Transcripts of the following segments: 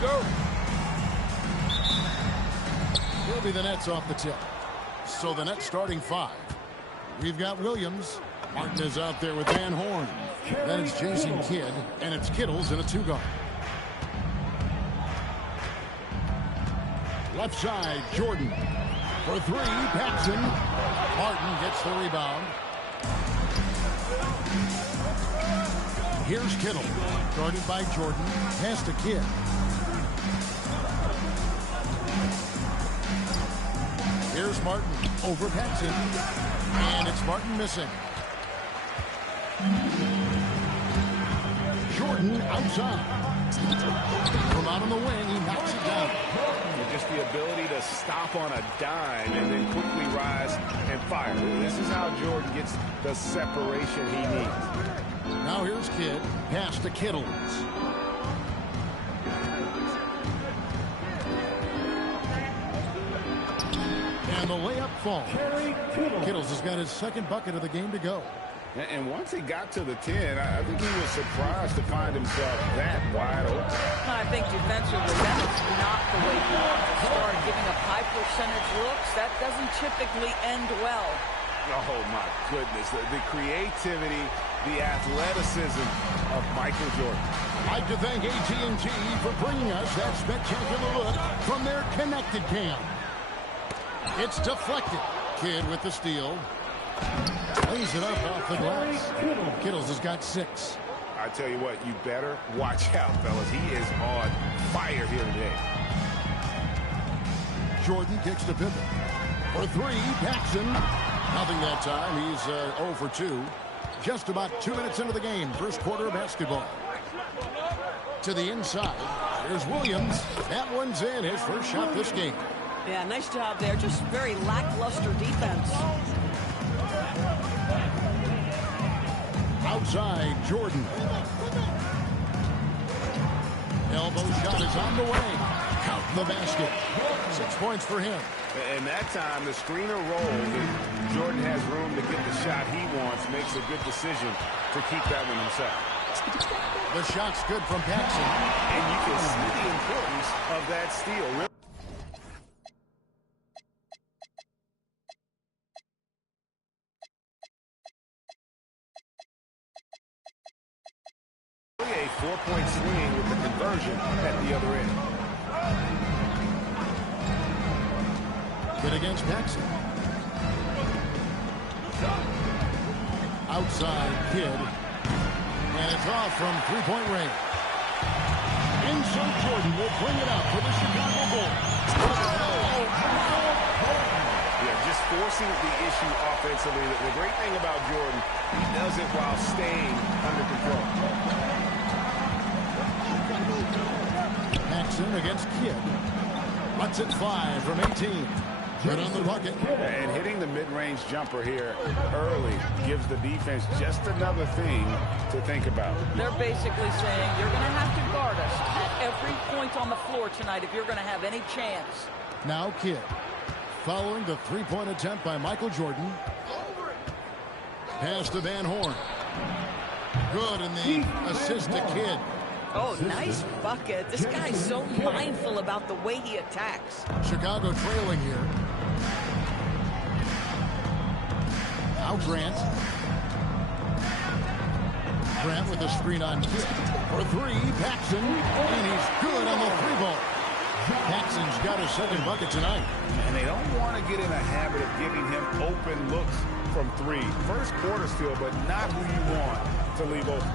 go. He'll be the Nets off the tip. So the Nets starting 5. We've got Williams. Martin is out there with Van Horn. Then it's Jason Kidd, and it's Kittles in a 2-guard. Left side, Jordan. For 3, Paxson. Martin gets the rebound. Here's Kittle, guarded by Jordan. Pass to Kidd. Here's Martin over Paxson. And it's Martin missing. Jordan outside. From out on the wing, he knocks it down. Just the ability to stop on a dime and then quickly rise and fire. This is how Jordan gets the separation he needs. Now here's Kidd. Pass to Kittles. And the layup falls. Kittles has got his second bucket of the game to go. And once he got to the 10, I think he was surprised to find himself that wide open. I think defensively, that's not the way you want to start. Giving up high percentage looks, that doesn't typically end well. Oh, my goodness. The creativity, the athleticism of Michael Jordan. I'd like to thank AT&T for bringing us that spectacular look from their connected cam. It's deflected. Kidd with the steal. Lays it up off the glass. Kittles has got 6. I tell you what, you better watch out, fellas. He is on fire here today. Jordan kicks to Pippen. For 3, Paxson. Nothing that time. He's 0 for 2. Just about 2 minutes into the game. First quarter of basketball. To the inside. There's Williams. That one's in. His first shot this game. Yeah, nice job there. Just very lackluster defense. Outside, Jordan. Elbow shot is on the way. Count the basket. 6 points for him. And that time, the screener rolls, and Jordan has room to get the shot he wants, makes a good decision to keep that one himself. The shot's good from Paxson. And you can see the importance of that steal. A 4-point swing with the conversion at the other end. Good against Paxson. Outside, Kidd. And it's off from 3-point range. Inside, Jordan will bring it up for the Chicago Bulls. Yeah, just forcing the issue offensively. The great thing about Jordan, he does it while staying under control. Paxson against Kidd. Lets it fly from 18. Good on the bucket. And hitting the mid-range jumper here early gives the defense just another thing to think about. They're basically saying you're going to have to guard us at every point on the floor tonight if you're going to have any chance. Now Kidd. Following the 3-point attempt by Michael Jordan. Pass to Van Horn. Good in the assist to Kidd. Oh, nice bucket. This guy's so mindful about the way he attacks. Chicago trailing here. Now Grant. Grant with a screen on Kidd. For 3, Paxson. And he's good on the 3-ball. Paxson's got his second bucket tonight. And they don't want to get in a habit of giving him open looks from 3. First quarter still, but not who you want to leave open.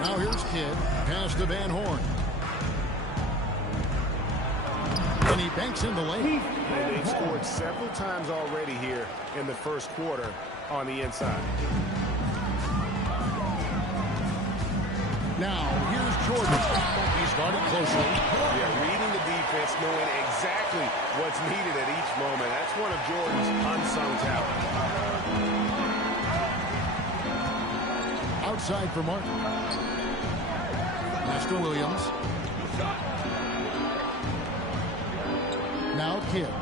Now here's Kidd. Pass to Van Horn. And he banks in the lane. And they've scored several times already here in the first quarter on the inside. Now here's Jordan. He's guarded closely. Yeah, reading the defense, knowing exactly what's needed at each moment. That's one of Jordan's unsung talents. Outside for Martin. Master Williams. Now Kidd.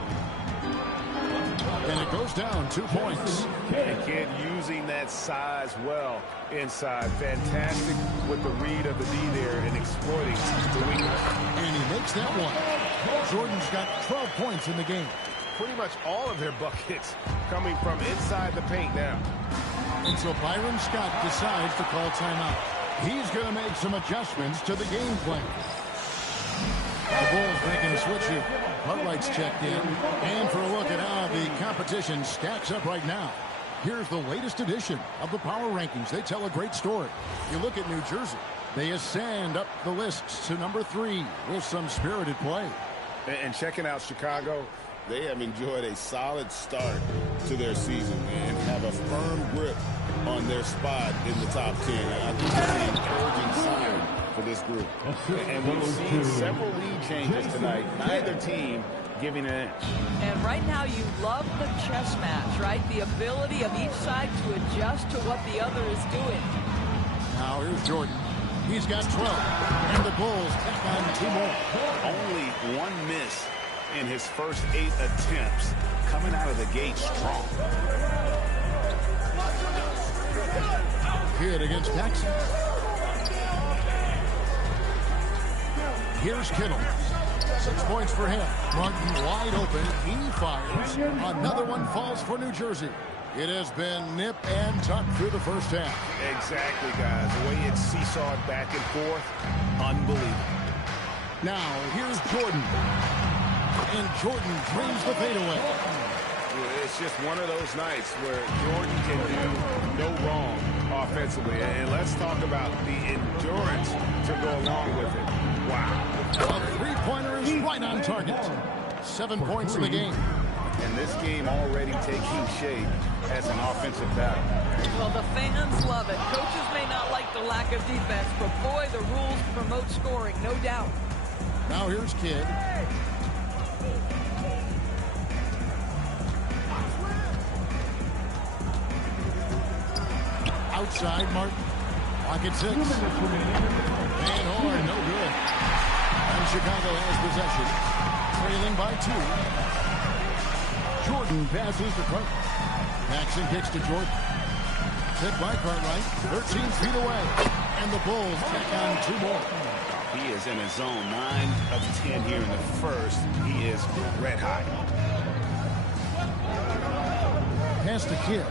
And it goes down 2 points. And Kidd using that size well inside. Fantastic with the read of the D there and exploiting the weakness. And he makes that one. Jordan's got 12 points in the game. Pretty much all of their buckets coming from inside the paint now. And so Byron Scott decides to call timeout. He's going to make some adjustments to the game plan. The Bulls making a switch here. Cartwright's checked in. And for a look at how the competition stacks up right now. Here's the latest edition of the Power Rankings. They tell a great story. You look at New Jersey. They ascend up the lists to number 3 with some spirited play. And checking out Chicago, they have enjoyed a solid start to their season and have a firm grip on their spot in the top 10. I think it's an encouraging sign for this group. And we've seen several lead changes tonight. Neither team giving an inch. And right now you love the chess match, right? The ability of each side to adjust to what the other is doing. Now here's Jordan. He's got 12. And the Bulls take on 2 more. Only 1 miss in his first 8 attempts, coming out of the gate strong. Kidd against Paxson. Here's Kittle. 6 points for him. Martin wide open. He fires. Another one falls for New Jersey. It has been nip and tuck through the first half. Exactly, guys. The way it's seesawed back and forth, unbelievable. Now, here's Jordan. And Jordan brings the fadeaway. It's just one of those nights where Jordan can do no wrong offensively. And let's talk about the endurance to go along with it. Wow. A three-pointer is right on target. 7 points in the game. And this game already taking shape as an offensive battle. Well, the fans love it. Coaches may not like the lack of defense, but boy, the rules promote scoring, no doubt. Now here's Kidd. Outside, Martin. Pocket 6. And Horn, no good. And Chicago has possession. Trailing by 2. Jordan passes to Cartwright. Paxson kicks to Jordan. Tipped by Cartwright. 13 feet away. And the Bulls take on 2 more. He is in his zone. 9 of 10 here in the first. He is red hot. Pass to Kidd.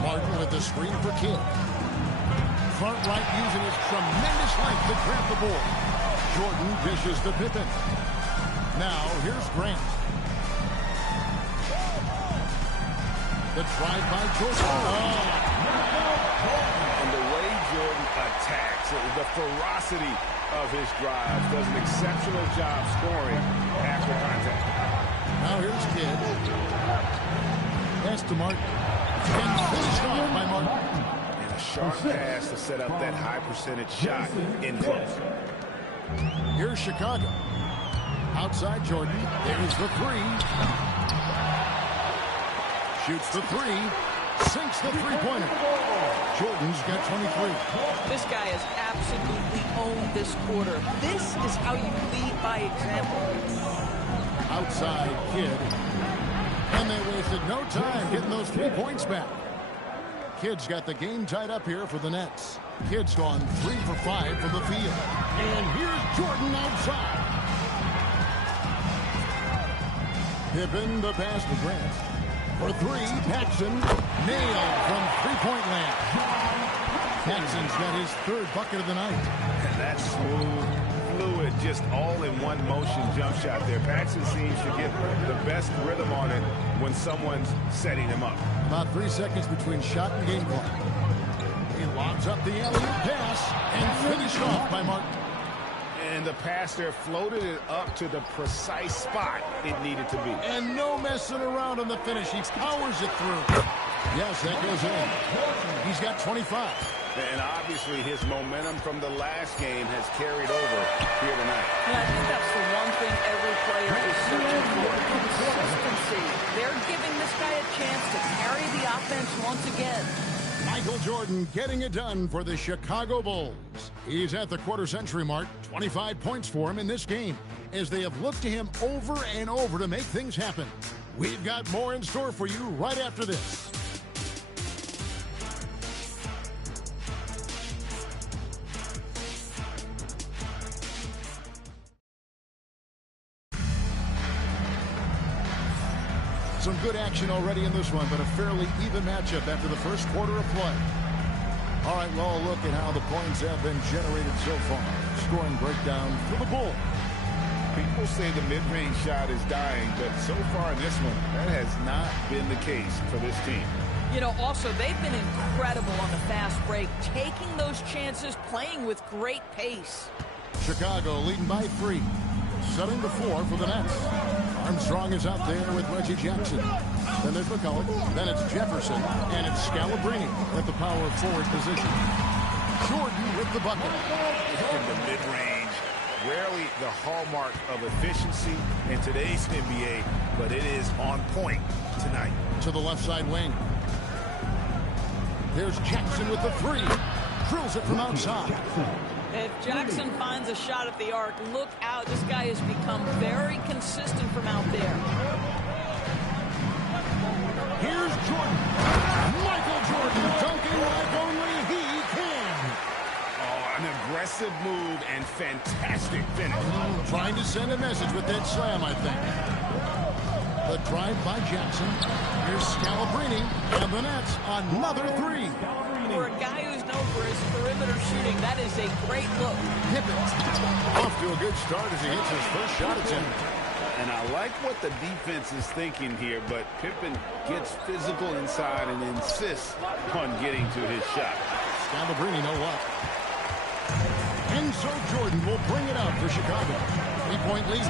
Martin with the screen for Kidd. Cartwright using his tremendous length to grab the ball. Jordan dishes to Pippen. Now here's Grant. The drive by Jordan. And the way Jordan attacks, the ferocity of his drive, does an exceptional job scoring after contact. Now here's Kidd. Pass to Martin. And finished off by Martin. And a sharp pass to set up that high percentage shot in close. Here's Chicago. Outside Jordan. There's the 3. Shoots the 3. Sinks the three-pointer. Jordan's got 23. This guy has absolutely owned this quarter. This is how you lead by example. Outside Kidd. And they wasted no time getting those 3 points back. Kidd's got the game tied up here for the Nets. Kidd's gone 3 for 5 from the field. And here's Jordan outside. Pippen the pass to Grant. For 3, Paxson nailed from three-point land. Paxson's got his 3rd bucket of the night. And that smooth, fluid, just all-in-one motion jump shot there. Paxson seems to get the best rhythm on it when someone's setting him up. About 3 seconds between shot and game clock. He lobs up the alley-oop pass and finished off by Martin. And the pass there floated it up to the precise spot it needed to be. And no messing around on the finish. He powers it through. Yes, that goes in. He's got 25. And obviously his momentum from the last game has carried over here tonight. And I think that's the one thing every player is searching for. Consistency. They're giving this guy a chance to carry the offense once again. Michael Jordan getting it done for the Chicago Bulls. He's at the quarter-century mark. 25 points for him in this game. as they have looked to him over and over to make things happen. We've got more in store for you right after this. Some good action already in this one, but a fairly even matchup after the first quarter of play. All right, well, look at how the points have been generated so far. Scoring breakdown for the Bulls. People say the mid-range shot is dying, but so far in this one, that has not been the case for this team. You know, also, they've been incredible on the fast break, taking those chances, playing with great pace. Chicago leading by 3. Setting the floor for the Nets. Armstrong is out there with Reggie Jackson. Then there's McCulloch. Then it's Jefferson. And it's Scalabrine at the power forward position. Jordan with the bucket. In the mid-range, rarely the hallmark of efficiency in today's NBA, but it is on point tonight. To the left side wing. There's Jackson with the 3. Drills it from outside. If Jackson finds a shot at the arc, look out. This guy has become very consistent from out there. Here's Jordan. Michael Jordan dunking like only he can. Oh, an aggressive move and fantastic finish. Trying to send a message with that slam, I think. The drive by Jackson. Here's Scalabrine. And the Nets, another 3. For a guy who's known for his perimeter shooting, that is a great look. Pippen off to a good start as he hits his first shot attempt. And I like what the defense is thinking here, but Pippen gets physical inside and insists on getting to his shot. Scalabrine no luck. And so Jordan will bring it out for Chicago. 3-point lead.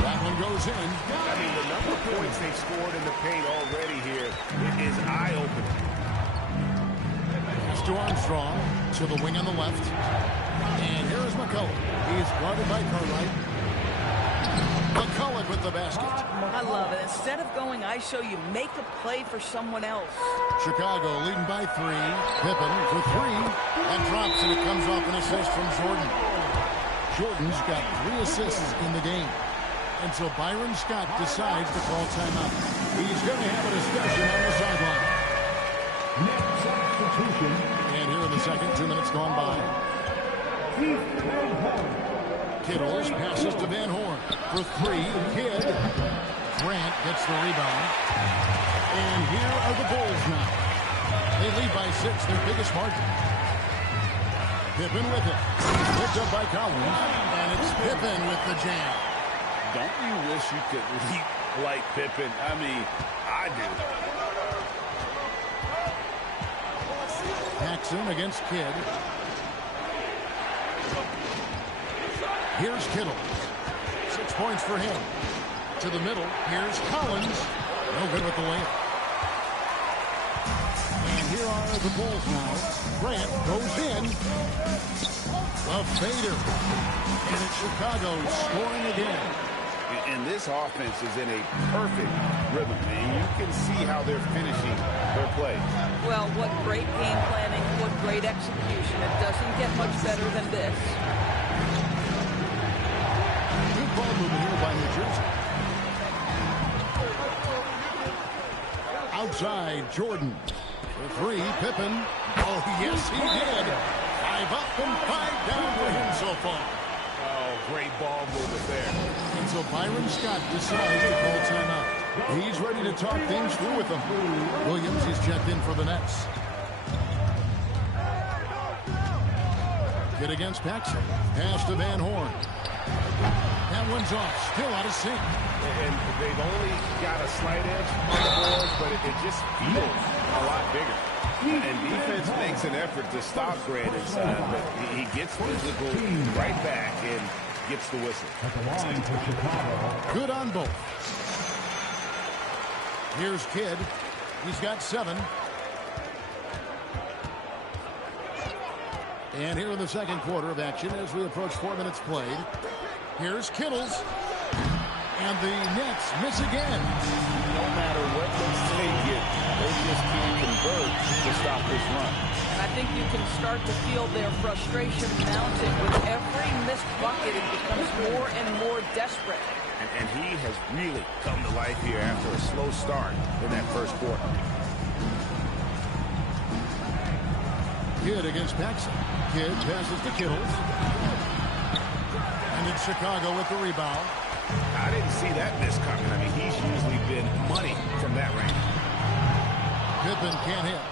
That one goes in. I mean, the number of points they've scored in the paint already here is eye-opening. To Armstrong, to the wing on the left. And here is McCulloch. He is guarded by Cartwright. McCulloch with the basket. I love it. Instead of going ISO, you make a play for someone else. Chicago leading by 3. Pippen for 3. That drops and it comes off an assist from Jordan. Jordan's got 3 assists in the game. And so Byron Scott decides to call timeout. He's going to have a discussion on the sideline. And here in the second, 2 minutes gone by. Kittles passes to Van Horn for 3. Kidd. Grant gets the rebound. And here are the Bulls now. They lead by 6, their biggest margin. Pippen with it. Picked up by Collins. And it's Pippen with the jam. Don't you wish you could leap like Pippen? I mean, I do. Jackson against Kidd. Here's Kittle. 6 points for him. To the middle. Here's Collins. No good with the layup. And here are the Bulls now. Grant goes in. A fader. And it's Chicago scoring again. And this offense is in a perfect rhythm, and you can see how they're finishing their play. Well, what great game planning, what great execution. It doesn't get much better than this. Good ball movement here by New Jersey. Outside, Jordan. For 3, Pippen. Oh, yes, he did. 5 up and 5 down for him so far. Oh, great ball movement there. And so Byron Scott decides to call timeout. He's ready to talk things through with them. Williams is checked in for the Nets. Get against Paxson. Pass to Van Horn. That one's off. Still out of sync. And they've only got a slight edge on the boards, but it just feels a lot bigger. And defense makes an effort to stop Grant inside, but he gets physical right back and gets the whistle. At the line for Chicago. Good on both. Here's Kidd. He's got 7. And here in the second quarter of action as we approach 4 minutes played. Here's Kittles. And the Nets miss again. No matter what they get, they just can't convert to stop this run. And I think you can start to feel their frustration mounting. With every missed bucket, it becomes more and more desperate. And he has really come to life here after a slow start in that first quarter. Kidd against Paxson. Kidd passes to Kittles. And it's Chicago with the rebound. I didn't see that miss coming. I mean, he's usually been money from that range. Pippen can't hit.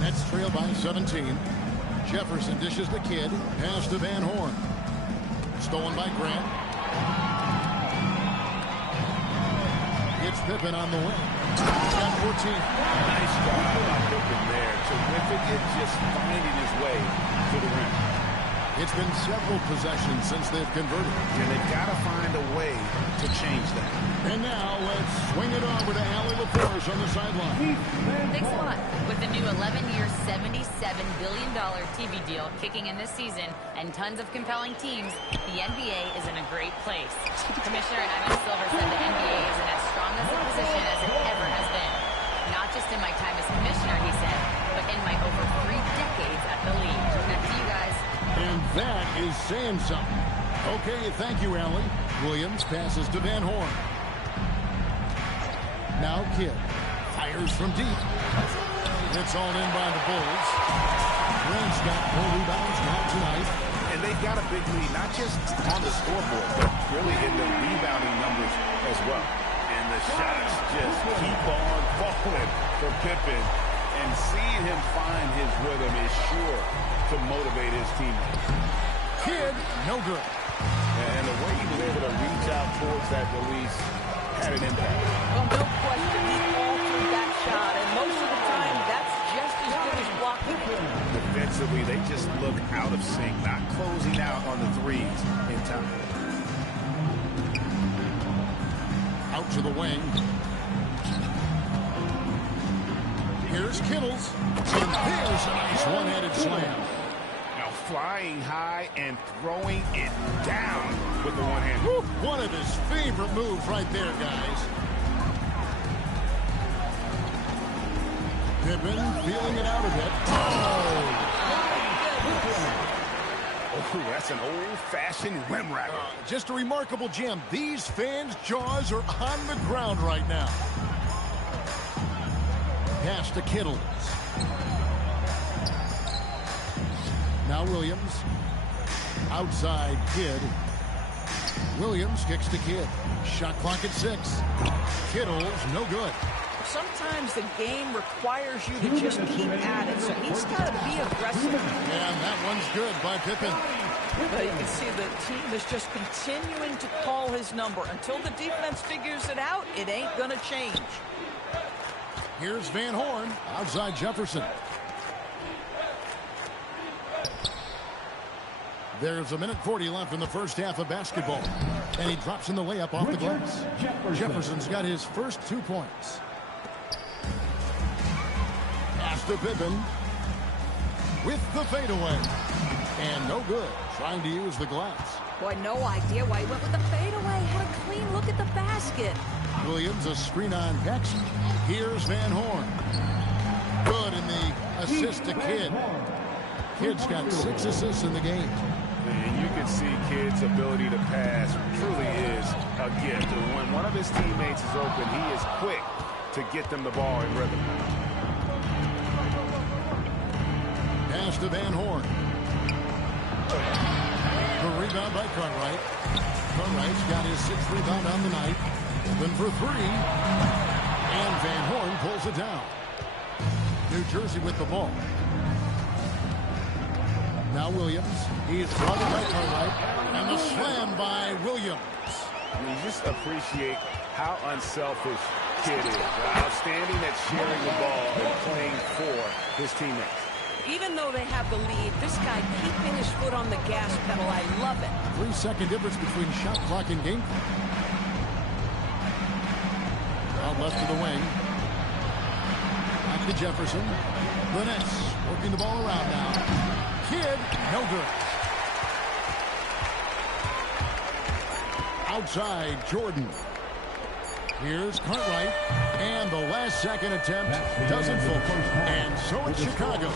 Nets trail by 17. Jefferson dishes to Kidd. Pass to Van Horn. Stolen by Grant. It's Pippen on the wing. Got 14. Nice job by Pippen there. Terrific at just finding his way to the rim. It's been several possessions since they've converted. And they've got to find a way to change that. And now let's swing it over to Allie LaForce on the sideline. Thanks a lot. With the new 11-year, $77 billion TV deal kicking in this season and tons of compelling teams, the NBA is in a great place. Commissioner Adam Silver said the NBA is in as strong as a position as it ever has been. Not just in my time as commissioner, he said, but in my over 3 decades at the league. Back to you guys. And that is saying something. Okay, thank you, Allie. Williams passes to Van Horn. Now Kidd fires from deep. It's all in by the Bulls. Grant's got 4 rebounds now tonight. And they've got a big lead, not just on the scoreboard, but really in the rebounding numbers as well. And the shots just keep on falling for Pippen. And seeing him find his rhythm is sure to motivate his teammates. Kidd, no good. And the way he was able to reach out towards that release had an impact. Well, no question, he all through that shot, and most of the time, that's just as good as blocking it. Defensively, they just look out of sync, not closing out on the threes in time. Out to the wing. Here's Kittles. And there's a nice one-handed slam. Now flying high and throwing it down with the one hand. One of his favorite moves right there, guys. Pippen feeling it out a bit. Oh, that's an old-fashioned rim racker. Just a remarkable gem. These fans' jaws are on the ground right now. Pass to Kittles. Now Williams. Outside Kidd. Williams kicks to Kidd. Shot clock at 6. Kittles, no good. Sometimes the game requires you to just keep at it, so he's got to be aggressive. Yeah, and that one's good by Pippen. But you can see the team is just continuing to call his number. Until the defense figures it out, it ain't going to change. Here's Van Horn, outside Jefferson. There's 1:40 left in the first half of basketball. And he drops in the layup off the glass. Jefferson's got his first 2 points. Pass to Pippen. With the fadeaway. And no good. Trying to use the glass. Boy, no idea why he went with the fadeaway. Had a clean look at the basket. Williams, a screen on Paxson. Here's Van Horn. Good in the assist to Kidd. Kidd's got 6 assists in the game. And you can see Kidd's ability to pass truly is a gift. And when one of his teammates is open, he is quick to get them the ball in rhythm. Pass to Van Horn. The rebound by Cartwright. Cartwright's got his 6th rebound on the night. Then for 3. And Van Horn pulls it down. New Jersey with the ball. Now Williams. He's brought it by Cartwright. And the slam by Williams. You just appreciate how unselfish Kidd is. Outstanding at sharing the ball and playing for his teammates. Even though they have the lead, this guy keeping his foot on the gas pedal, I love it. 3-second difference between shot clock and game clock. Out left to the wing. Back to Jefferson. The Nets working the ball around now. Kidd, no good. Outside, Jordan. Here's Cartwright. And the last second attempt doesn't fall. And so it's Chicago.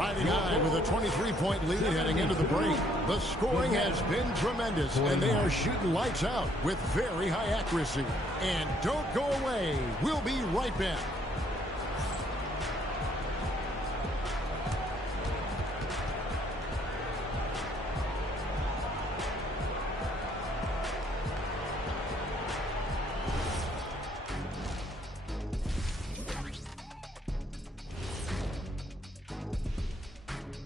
Riding high with a 23-point lead heading into the break. The scoring has been tremendous, and they are shooting lights out with very high accuracy. And don't go away. We'll be right back.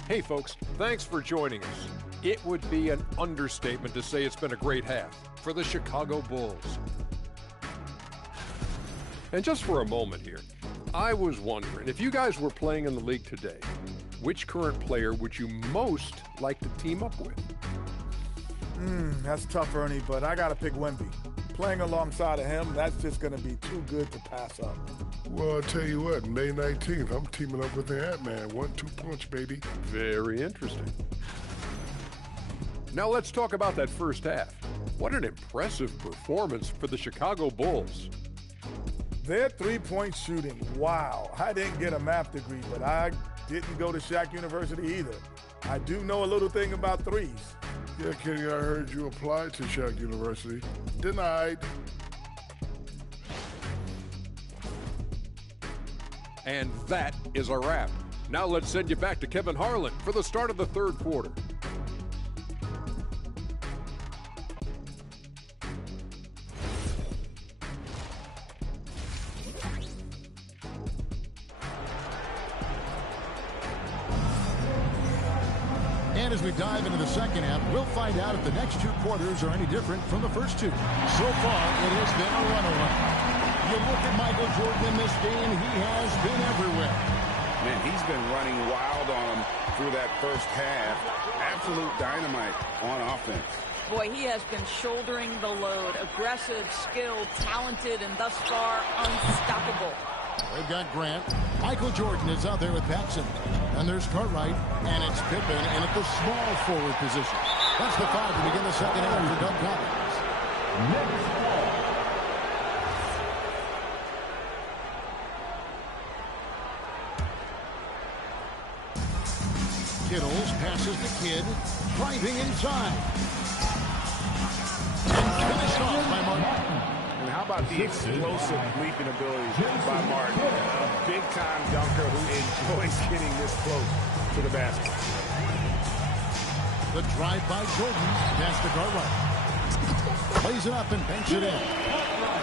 Hey folks, thanks for joining us. It would be an understatement to say it's been a great half for the Chicago Bulls. And just for a moment here, I was wondering, if you guys were playing in the league today, which current player would you most like to team up with? That's tough, Ernie, but I got to pick Wemby. Playing alongside of him, that's just going to be too good to pass up. Well, I'll tell you what, May 19th, I'm teaming up with the Ant-Man. 1-2 punch, baby. Very interesting. Now let's talk about that first half. What an impressive performance for the Chicago Bulls. Their three-point shooting, wow. I didn't get a math degree, but I didn't go to Shaq University either. I do know a little thing about threes. Yeah, Kenny, I heard you applied to Shaq University. Denied. And that is a wrap. Now let's send you back to Kevin Harlan for the start of the third quarter. And as we dive into the second half, we'll find out if the next two quarters are any different from the first two. So far, it has been a runaway. You look at Michael Jordan in this game, he has been everywhere. Man, he's been running wild on him through that first half. Absolute dynamite on offense. Boy, he has been shouldering the load. Aggressive, skilled, talented, and thus far unstoppable. They've got Grant. Michael Jordan is out there with Paxson. And there's Cartwright, and it's Pippen in at the small forward position. That's the five to begin the second half for Doug Collins. Kittles passes the Kid, driving inside. And finished off by Martin. And how about the explosive leaping abilities by Martin? A big-time dunker who enjoys getting this close to the basket. The drive by Jordan. Pass to Cartwright. Plays it up and banks it in.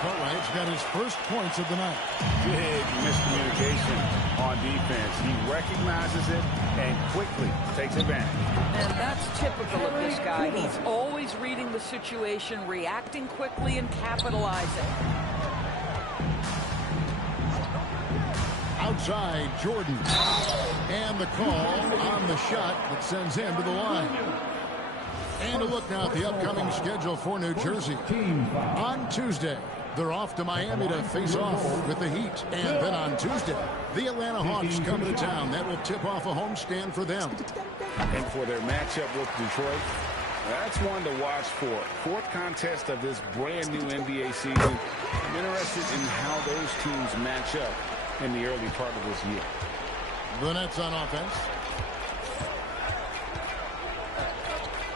Cartwright's got his first points of the night. Big miscommunication on defense. He recognizes it and quickly takes advantage. And that's typical of this guy. He's always reading the situation, reacting quickly, and capitalizing. Outside, Jordan. And the call on the shot that sends him to the line. And a look now at the upcoming schedule for New Jersey. On Tuesday, they're off to Miami to face off with the Heat. And then on Tuesday, the Atlanta Hawks come to town. That will tip off a homestand for them. And for their matchup with Detroit, that's one to watch for. Fourth contest of this brand new NBA season. I'm interested in how those teams match up in the early part of this year. The Nets on offense.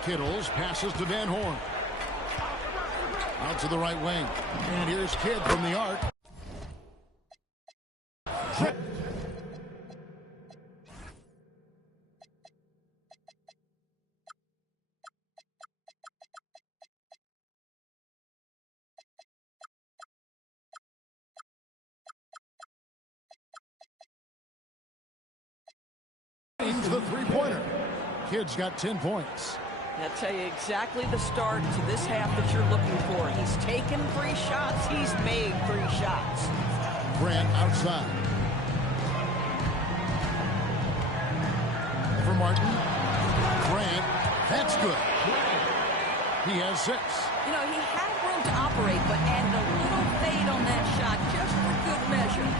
Kittles passes to Van Horn. Out to the right wing. And here's Kidd from the arc. The three-pointer. Kidd's got 10 points. I'll tell you exactly the start to this half that you're looking for. He's taken 3 shots. He's made 3 shots. Grant outside. For Martin. Grant. That's good. He has 6. You know, he had room to operate, but added a little fade on that shot just for good measure.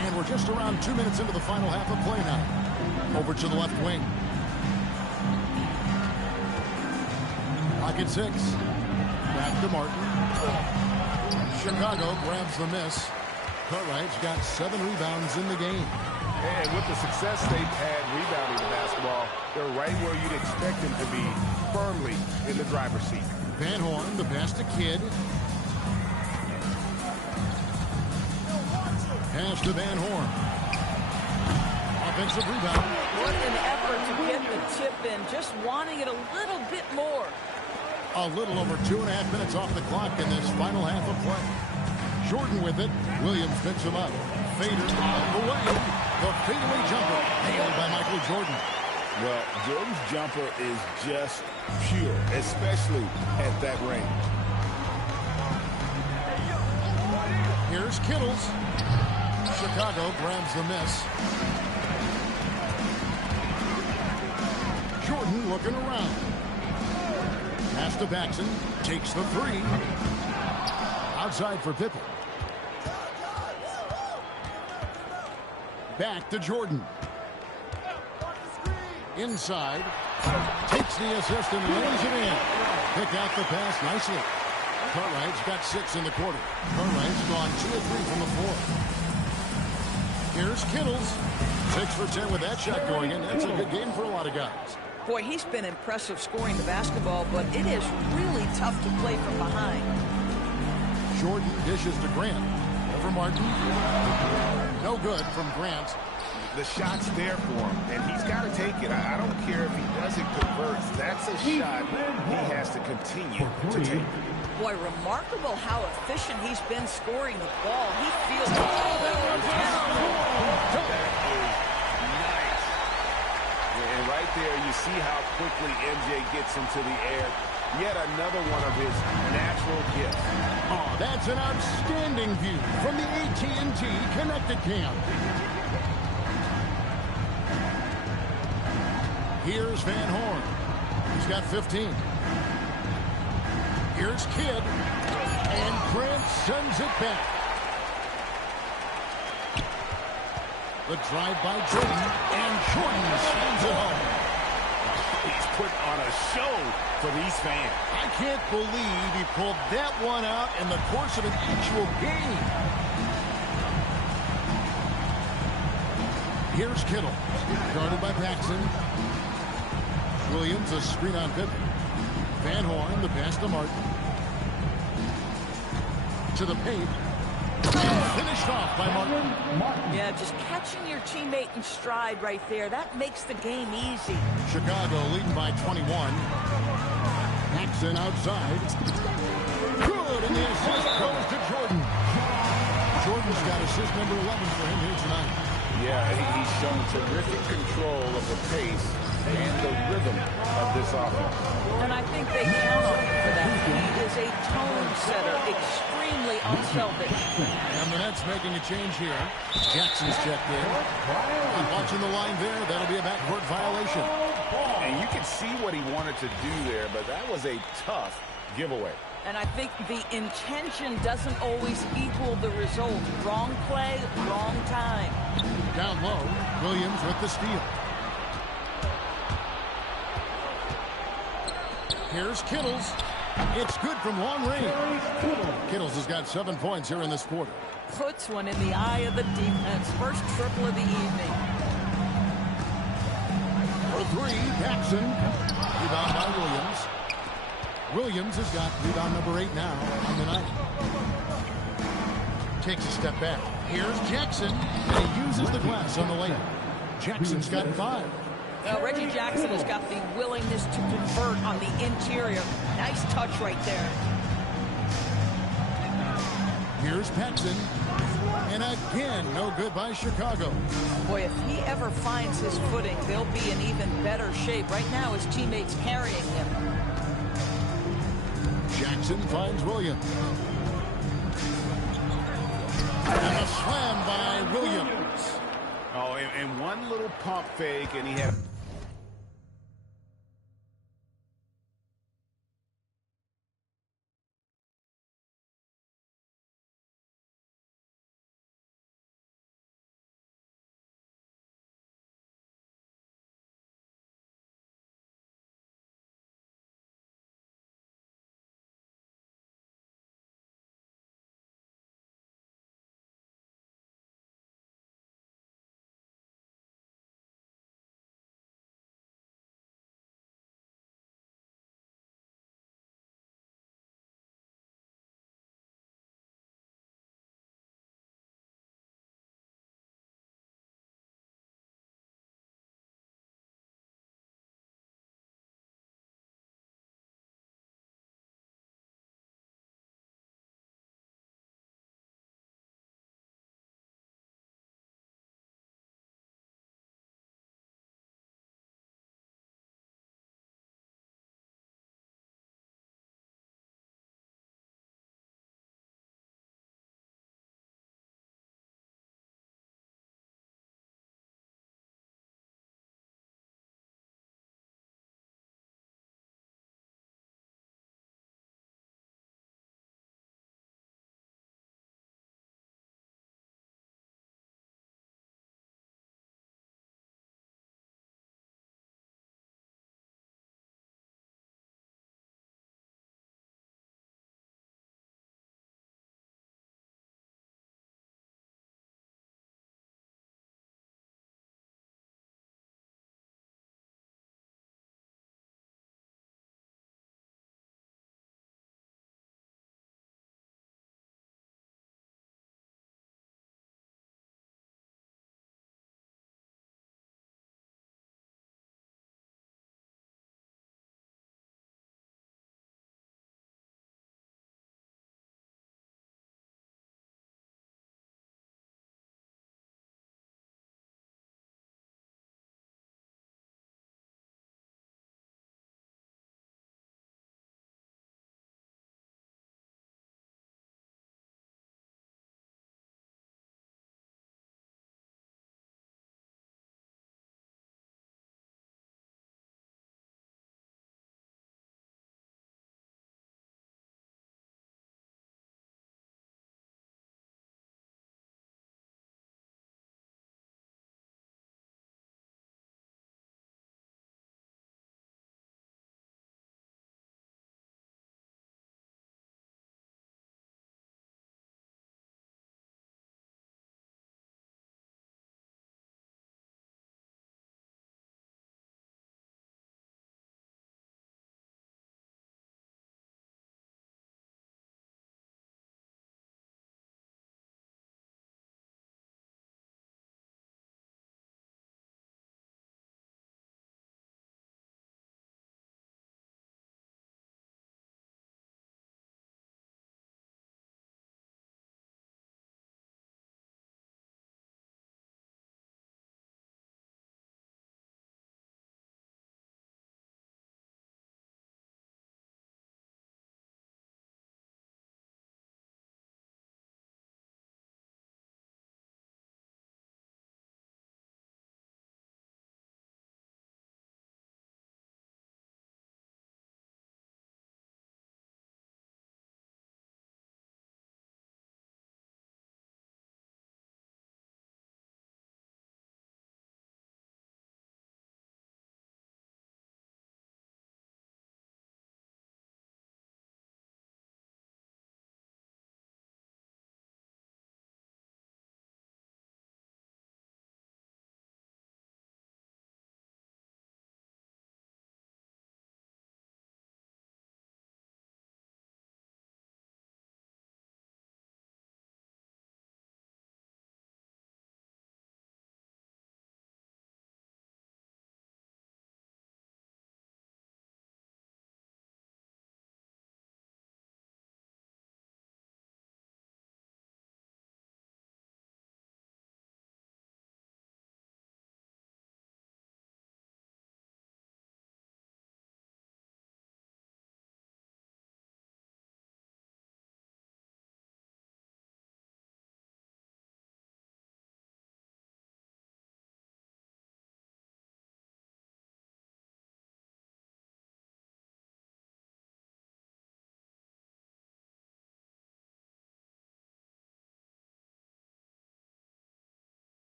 And we're just around 2 minutes into the final half of play now. Over to the left wing. Pocket 6. Back to Martin. Chicago grabs the miss. Cartwright's got 7 rebounds in the game. And with the success they've had rebounding the basketball, they're right where you'd expect them to be, firmly in the driver's seat. Van Horn, the pass to Kidd. Pass to Van Horn. Offensive rebound. What an effort to get the tip in, just wanting it a little bit more. A little over 2.5 minutes off the clock in this final half of play. Jordan with it. Williams picks him up. Fader on the way. The fadeaway jumper nailed by Michael Jordan. Well, Jordan's jumper is just pure, especially at that range. Here's Kittles. Chicago grabs the miss. Jordan looking around. Pass to Baxton. Takes the 3. Outside for Pippen. Back to Jordan. Inside. Takes the assist and lays it in. Pick out the pass nicely. Cartwright's got 6 in the quarter. Cartwright's gone 2 of 3 from the floor. Here's Kittles. 6 for 10 with that shot going in. That's a good game for a lot of guys. Boy, he's been impressive scoring the basketball, but it is really tough to play from behind. Jordan dishes to Grant. Over Martin. No good from Grant. The shot's there for him, and he's got to take it. I don't care if he doesn't convert. That's a shot he has to continue to take. Boy, remarkable how efficient he's been scoring the ball. He feels all that one. That is nice. And right there, you see how quickly MJ gets into the air. Yet another one of his natural gifts. Oh, that's an outstanding view from the AT&T Connected Cam. Here's Van Horn. He's got 15. Here's Kidd. And Grant sends it back. The drive by Jordan. And Jordan sends it home. He's put on a show for these fans. I can't believe he pulled that one out in the course of an actual game. Here's Kittle. Guarded by Paxson. Williams, a screen on Pippen. Van Horn, the pass to Martin. To the paint. Finished off by Martin. Yeah, just catching your teammate in stride right there. That makes the game easy. Chicago leading by 21. Paxson outside. Good, and the assist goes to Jordan. Jordan's got assist number 11 for him here tonight. Yeah, he's shown terrific control of the pace and the rhythm of this offense. And I think they count on him for that. He is a tone setter, extremely unselfish. And the Nets making a change here. Jackson's checked in. And watching the line there, that'll be a backcourt violation. And you can see what he wanted to do there, but that was a tough giveaway. And I think the intention doesn't always equal the result. Wrong play, wrong time. Down low, Williams with the steal. Here's Kittles. It's good from long range. Kittles has got 7 points here in this quarter. Puts one in the eye of the defense. First triple of the evening. For 3, Paxson. Rebound by Williams. Williams has got rebound number 8 now on the night. Takes a step back. Here's Jackson. And he uses the glass on the layup. Jackson's got 5. Reggie Jackson has got the willingness to convert on the interior. Nice touch right there. Here's Paxson. And again, no good by Chicago. Boy, if he ever finds his footing, they'll be in even better shape. Right now, his teammates carrying him. Jackson finds Williams. And a slam by Williams. Oh, and one little pump fake, and he had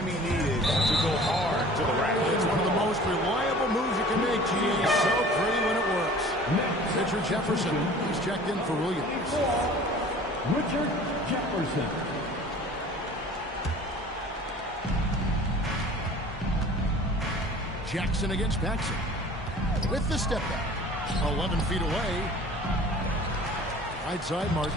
time he needed to go hard to the rack. It's one of the most reliable moves you can make, G.A. So pretty when it works. Richard Jefferson, he's checked in for Williams. Richard Jefferson. Jackson against Paxson. With the step back. 11 feet away. Right side, Martin.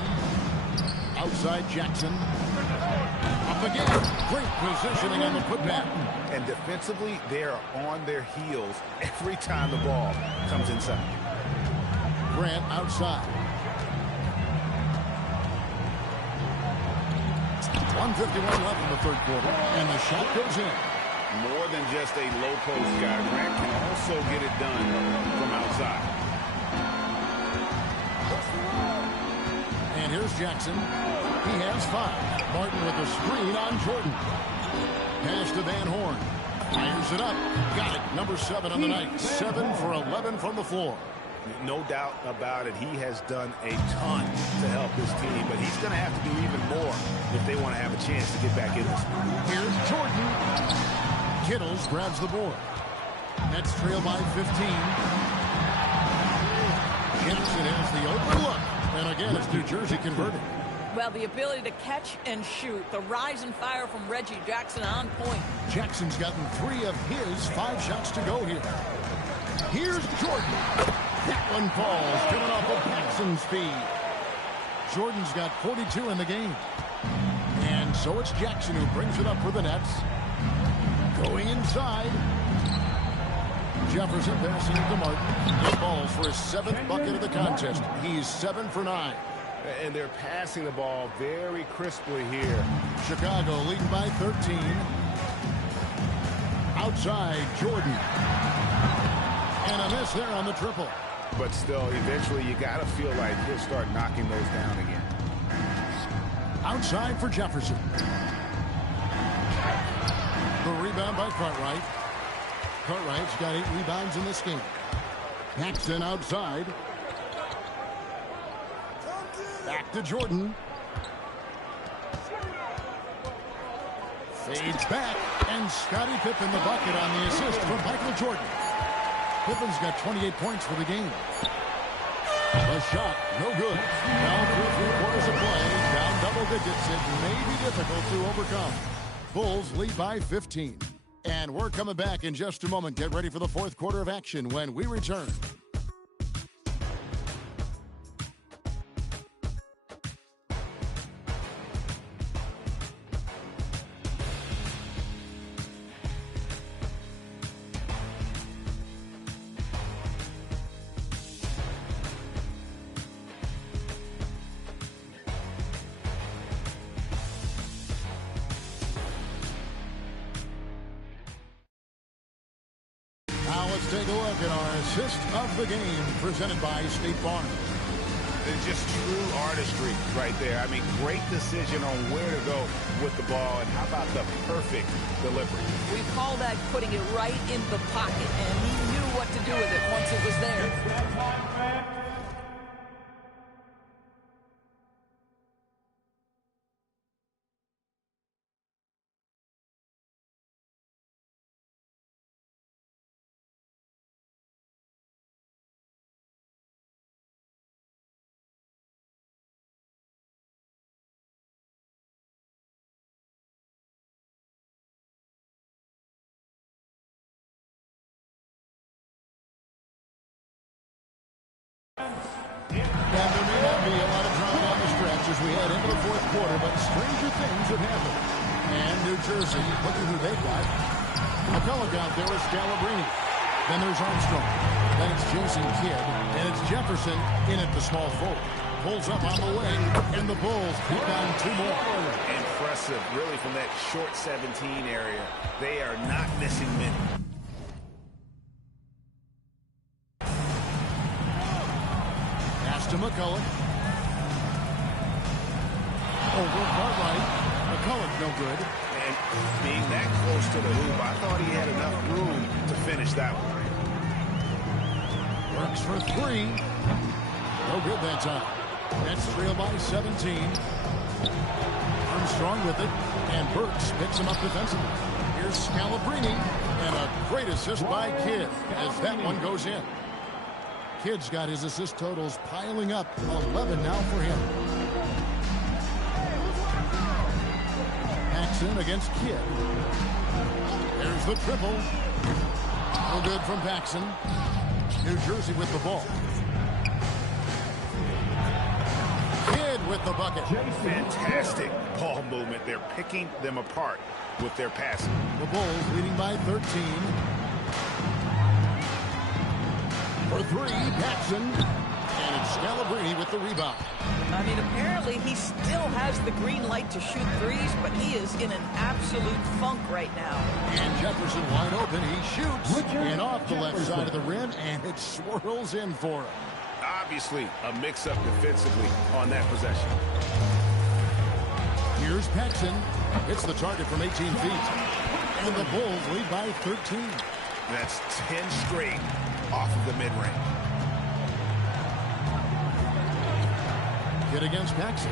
Outside, Jackson. Up again. Great positioning on the putback. And defensively, they are on their heels every time the ball comes inside. Grant outside. 151 left in the third quarter. And the shot goes in. More than just a low post guy, Grant can also get it done from outside. And here's Jackson. He has 5. Martin with a screen on Jordan. Pass to Van Horn. Fires it up. Got it. Number 7 on the night. 7 for 11 from the floor. No doubt about it. He has done a ton to help his team, but he's going to have to do even more if they want to have a chance to get back in this. Here's Jordan. Kittles grabs the board. Nets trail by 15. Jackson has the open look. And again, it's New Jersey converted. Well, the ability to catch and shoot. The rise and fire from Reggie Jackson on point. Jackson's gotten 3 of his 5 shots to go here. Here's Jordan. That one falls, coming off of Paxson's speed. Jordan's got 42 in the game. And so it's Jackson who brings it up for the Nets. Going inside. Jefferson passing it to Martin. He falls for his 7th bucket of the contest. He's 7 for 9. And they're passing the ball very crisply here. Chicago leading by 13. Outside, Jordan. And a miss there on the triple. But still, eventually you got to feel like he'll start knocking those down again. Outside for Jefferson. The rebound by Cartwright. Cartwright's got 8 rebounds in this game. Paxson outside. Back to Jordan. Fades back, and Scottie Pippen the bucket on the assist from Michael Jordan. Pippen's got 28 points for the game. The shot, no good. Now through 3 quarters of play, down double digits. It may be difficult to overcome. Bulls lead by 15. And we're coming back in just a moment. Get ready for the 4th quarter of action when we return. Take a look at our assist of the game presented by State Farm. It's just true artistry right there. I mean, great decision on where to go with the ball, and how about the perfect delivery? We call that putting it right in the pocket, and he knew what to do with it once it was there. And there may not be a lot of drama down the stretch as we head into the 4th quarter, but stranger things have happened. And New Jersey, look at who they've got. McCullough out there is Scalabrine. Then there's Armstrong. Then it's Jason Kidd. And it's Jefferson in at the small forward. Pulls up on the wing, and the Bulls pick on 2 more. Impressive, really, from that short 17 area. They are not missing many. To McCullough. Over Cartwright. McCullough no good. And being that close to the hoop, I thought he had enough room to finish that one. Works for 3. No good that time. Nets trail by 17. Armstrong with it, and Burks picks him up defensively. Here's Scalabrine, and a great assist by Kidd as that one goes in. Kidd's got his assist totals piling up, 11 now for him. Paxson against Kidd. There's the triple. No good from Paxson. New Jersey with the ball. Kidd with the bucket. Fantastic ball movement. They're picking them apart with their passing. The Bulls leading by 13. For three, Paxson. And it's Scalabrine with the rebound. I mean, apparently he still has the green light to shoot threes, but he is in an absolute funk right now. And Jefferson wide open. He shoots and off the left side of the rim, and it swirls in for him. Obviously, a mix-up defensively on that possession. Here's Paxson. Hits the target from 18 feet. And the Bulls lead by 13. That's 10 straight off of the mid-range. Kidd against Paxson.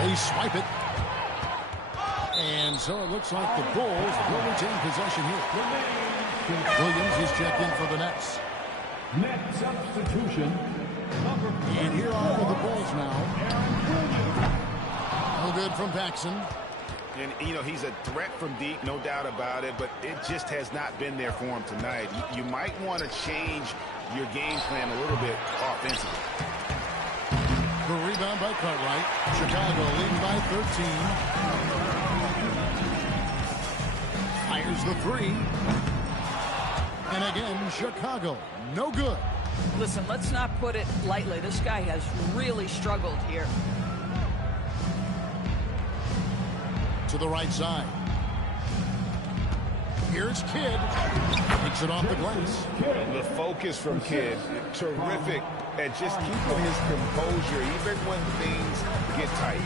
They swipe it. And so it looks like the Bulls will retain possession here. Williams is checked in for the Nets. Net substitution. And here are the Bulls now. No good from Paxson. And, you know, he's a threat from deep, no doubt about it, but it just has not been there for him tonight. You might want to change your game plan a little bit offensively. The rebound by Cartwright. Chicago leading by 13. Fires the three. And again, Chicago. No good. Listen, let's not put it lightly. This guy has really struggled here. To the right side. Here's Kidd. Takes it off the glass. The focus from Kidd, terrific at just keeping his composure even when things get tight.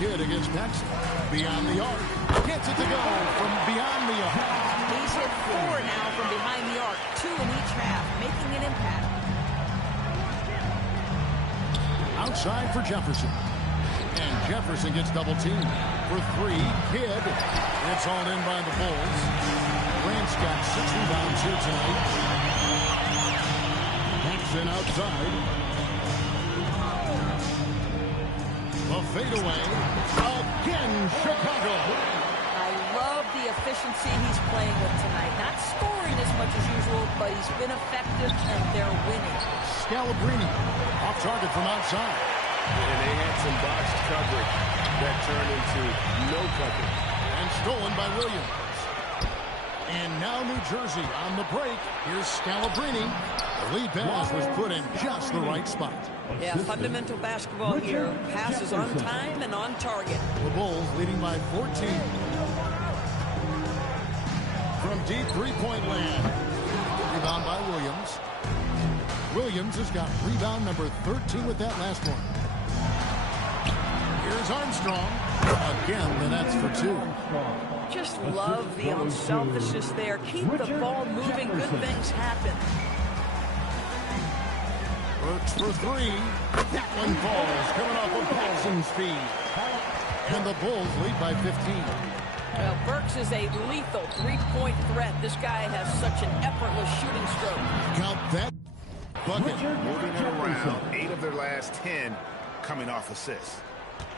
Kidd against Paxson. Beyond the arc. Gets it to go from beyond the arc. He's hit 4 now from behind the arc, 2 in each half, making an impact. Outside for Jefferson. And Jefferson gets double teamed. For three, Kidd. It's all in by the Bulls. Grant's got 6 rebounds here tonight. Paxson outside. The fadeaway. Again, Chicago. I love the efficiency he's playing with tonight. Not scoring as much as usual, but he's been effective, and they're winning. Scalabrine off target from outside. And they had some botched coverage that turned into no coverage. And stolen by Williams. And now New Jersey on the break. Here's Scalabrine. The lead pass was put in just the right spot. Yeah, fundamental basketball here. Passes on time and on target. The Bulls leading by 14. From deep three-point land. Rebound by Williams. Williams has got rebound number 13 with that last one. Here's Armstrong. Again, the Nets for 2. Just love the unselfishness there. Keep the ball moving. Good things happen. Burks for 3. That one falls. Coming off of Paxson's speed. And the Bulls lead by 15. Well, Burks is a lethal three-point threat. This guy has such an effortless shooting stroke. Count that bucket. Moving it around. 8 of their last 10 coming off assists.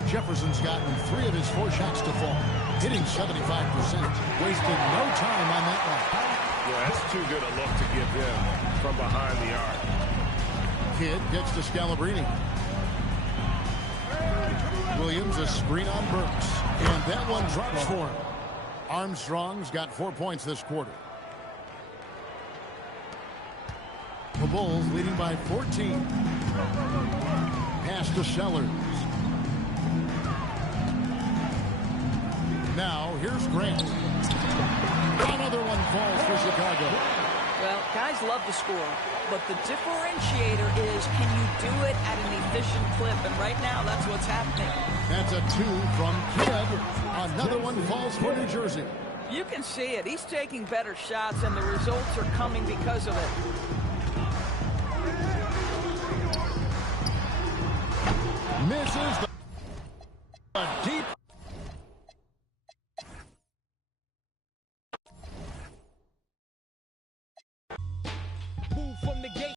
Jefferson's gotten 3 of his 4 shots to fall, hitting 75%. Wasted no time on that one. Yeah, that's too good a look to give him from behind the arc. Kidd gets to Scalabrine. Williams a screen on Burks, and that one drops for him. Armstrong's got 4 points this quarter. The Bulls leading by 14. Pass to Sellers. Now, here's Grant. Another one falls for Chicago. Well, guys love to score, but the differentiator is, can you do it at an efficient clip? And right now, that's what's happening. That's a 2 from Kidd. Another one falls for New Jersey. You can see it. He's taking better shots, and the results are coming because of it. Misses the